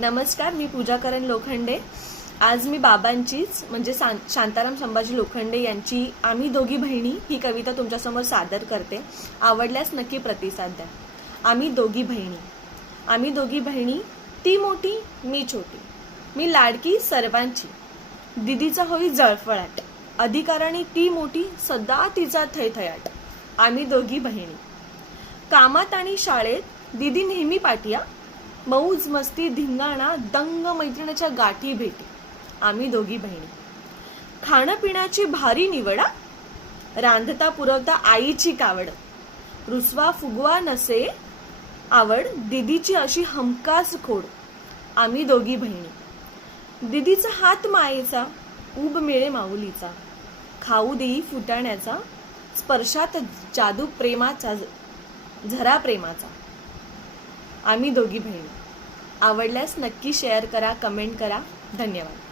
नमस्कार, मी पूजा करण लोखंडे। आज मी बाबांचीच म्हणजे शांताराम संभाजी लोखंडे यांची आम्ही दोघी बहिणी ही कविता तुमच्यासमोर सादर करते। आवडल्यास नक्की प्रतिसाद द्या। आम्ही दोघी बहिणी, ती मोठी मी छोटी, मी लाडकी सर्वांची, दिदीचा होई जळफळाट, अधिकाराने ती मोठी सदा तिचा थैथयाट। आम्ही दोघी बहिणी, कामात आणि शाळेत दिदी नेहमी पाठिया, मौज मस्ती धिंगाणा दंग मैत्रिणीच्या गाठी भेटी। आम्ही दोघी बहिणी, खाणं पिण्याची भारी निवडा, रांधता पुरवता आईची कावड, रुसवा फुगवा नसे आवड दिदीची अशी हमखास खोड। आम्ही दोघी बहिणी, दिदीचा हात मायेचा, उब मिळे माऊलीचा, खाऊ देई फुटाण्याचा, स्पर्शात जादू प्रेमाचा, झरा प्रेमाचा। आम्ही दोघी बहिणी। आवडल्यास नक्की शेअर करा, कमेंट करा। धन्यवाद।